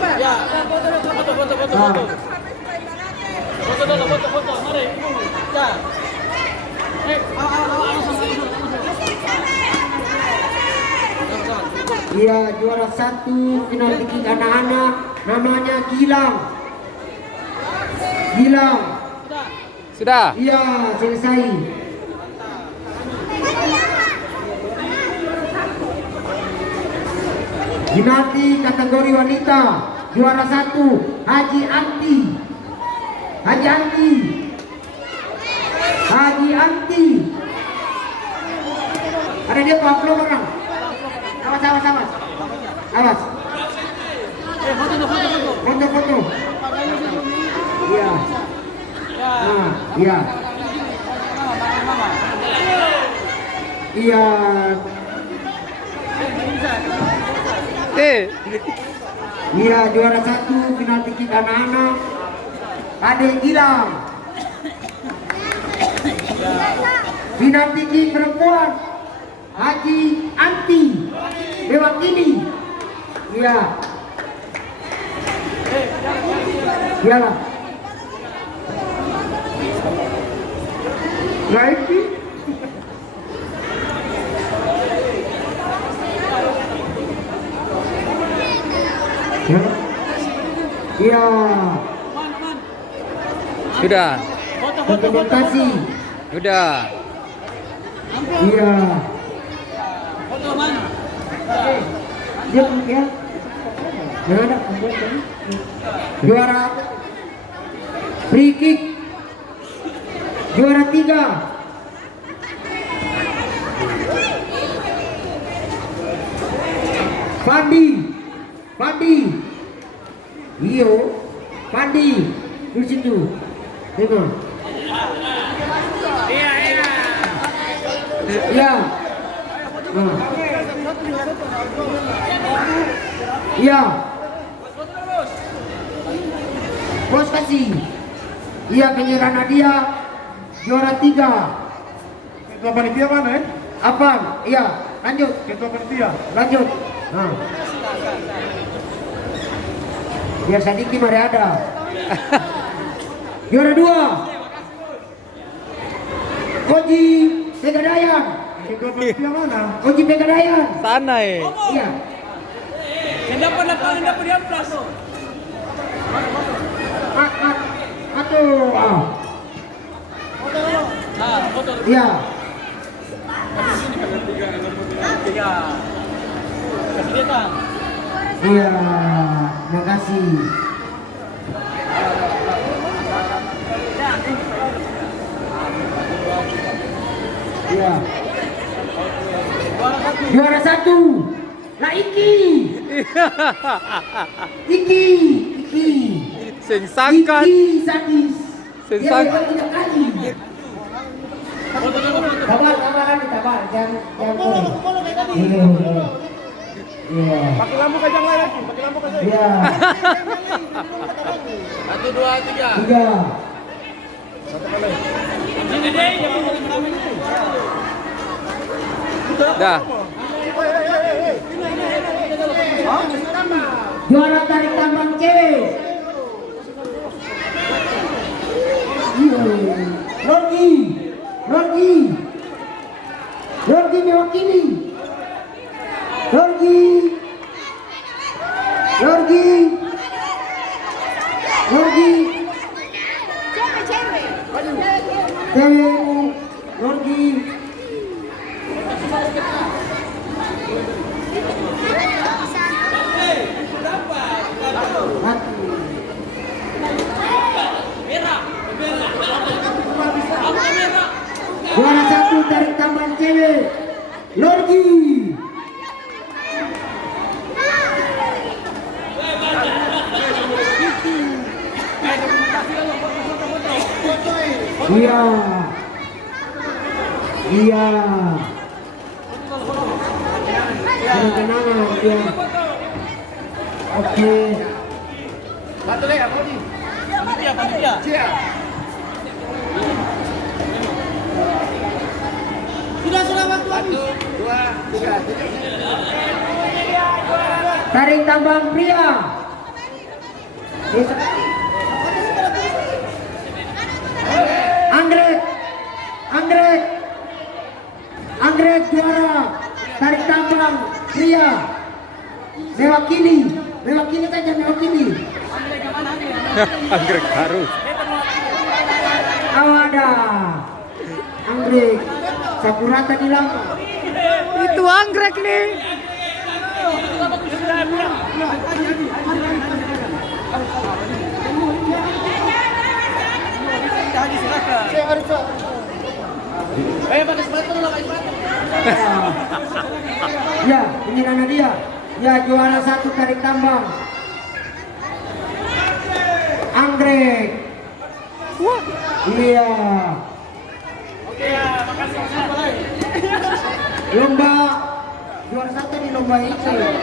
Ya, foto. Foto dulu, foto. Mari. Ya. Iya, juara 1 final tinggi anak-anak namanya Gilang. Sudah. Iya, selesai. Ginati kategori wanita juara 1 Haji Anti. Ada dia 40 orang. Awas. Foto. Iya. Nah, iya. Iya. Iya, juara 1 final tinggi anak-anak Ade Gilang. Final tinggi perempuan Haji Anti mewakili. Iya. Iyalah. Lagi. Iya. Sudah. Dokumentasi. Sudah. Iya. Foto mana? Dia ya. Ada. Juara free kick. Juara 3. Pandi. Iyo, Pandi di situ. Tengok. Iya. Nah. Iya. Bos kasih. Iya, penyerahan hadiah juara 3. Ketua panitia mana ya? Apa? Iya, lanjut. Ketua panitia. Lanjut. Nah. Biar Sadiki mari ada. Juara 2. Koji Pegadaian. Ketua panitia mana? Koji Pegadaian. Sana ya. Iya. Dapat di amplas. Aduh. Nah, foto. Iya. Tiga. Kasih dia Kang. Iya. Makasih. Iya. Juara 1. Lah Iki. Sing sangkan. Iki sadis. Sing Dia sangkan. tidak kali. Tabar, jangan Iya. Pakai lampu kajang lagi. Pakai lampu kajang. Iya. 1, 2, 3. 3. Dah. Juara tarik tambang cewek. Lorgi mewakili. Lorgi. Cewek. Lorgi. Juara 1 tarik tambahan cewek Lorgi. Iya. Kenangan dia. Oke. Satu lagi apa nih? Panitia. Sudah waktu habis. 1, 2, 3. Tarik tambang pria Anggrek juara tarik tambang pria mewakili saja mewakili. Anggrek baru. Awada Anggrek Sakurata bilang Itu anggrek nih. Pakai sepatu dulu, pakai sepatu. ya ini nana dia ya juara 1 tarik tambang Anggrek. Iya. Oke ya, makasih. Lomba juara 1 di lomba itu.